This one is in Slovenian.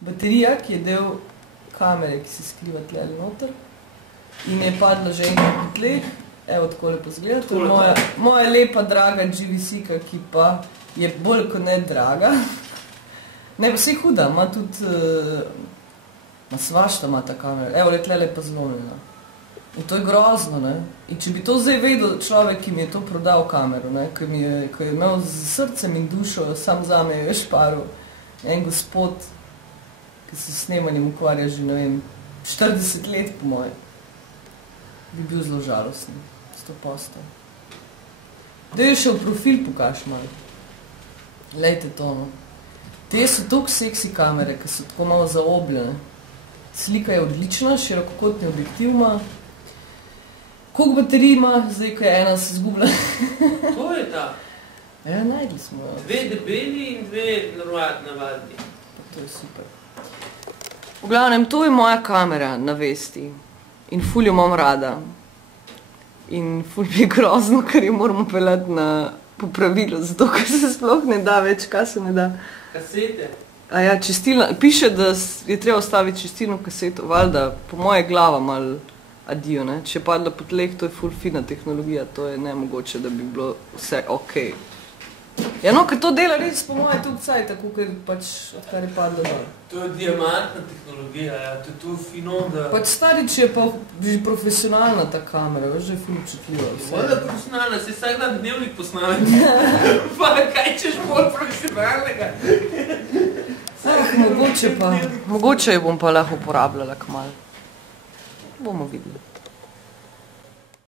baterija, ki je del kamere, ki se skriva tle ali noter, in je padla že enkrat po tleh, evo tako lepo zgleda, to je moja lepa, draga GVC-ka, ki pa je bolj kot ne draga. Ne, vse huda, ima tudi, svašta ima ta kamera, evo, tle pa zlomljena. In to je grozno, ne. In če bi to zdaj vedel človek, ki mi je to prodal kamero, ne, ki je imel z srcem in dušo, sam zame je šparil, en gospod, ki se s snemanjem ukvarja že, ne vem, 40 let po moje, bi bil zelo žalostni, 100%. Da je še v profil pokaž malo. Lejte to, no. Te so toliko seksi kamere, ki so tako malo zaobljene. Slika je odlična, širokokotni objektiv ima. Koliko baterij ima, zdaj, ko je ena se zgubila? To je ta. Ja, najdli smo jo. 2 debeli in 2 navadni. To je super. V glavnem, to je moja kamera na vesti. In ful jo imam rada. In ful mi je grozno, ker jo moramo peljati na popravilo, zato ker se sploh ne da več, kaj se ne da. Kasete. A ja, čistilna, piše, da je treba ostaviti čistilno kaseto, valjda, po moje glava malo adijo, ne. Če je padla po tleh, to je ful fina tehnologija, to je nemogoče, da bi bilo vse okej. Ja, no, ker to dela res po moje tudi vsaj, tako, ker pač, odkar je padla dol. To je diamantna tehnologija, ja, to je to fino, da... Pač starič je pa že profesionalna ta kamera, veš, že je ful občutljiva. Voda profesionalna, se vsak dan dnevnik posnavati. Pa kaj češ bolj profesionalnega? Mogoče jo bom pa lahko uporabljala kmalu. Bomo videli.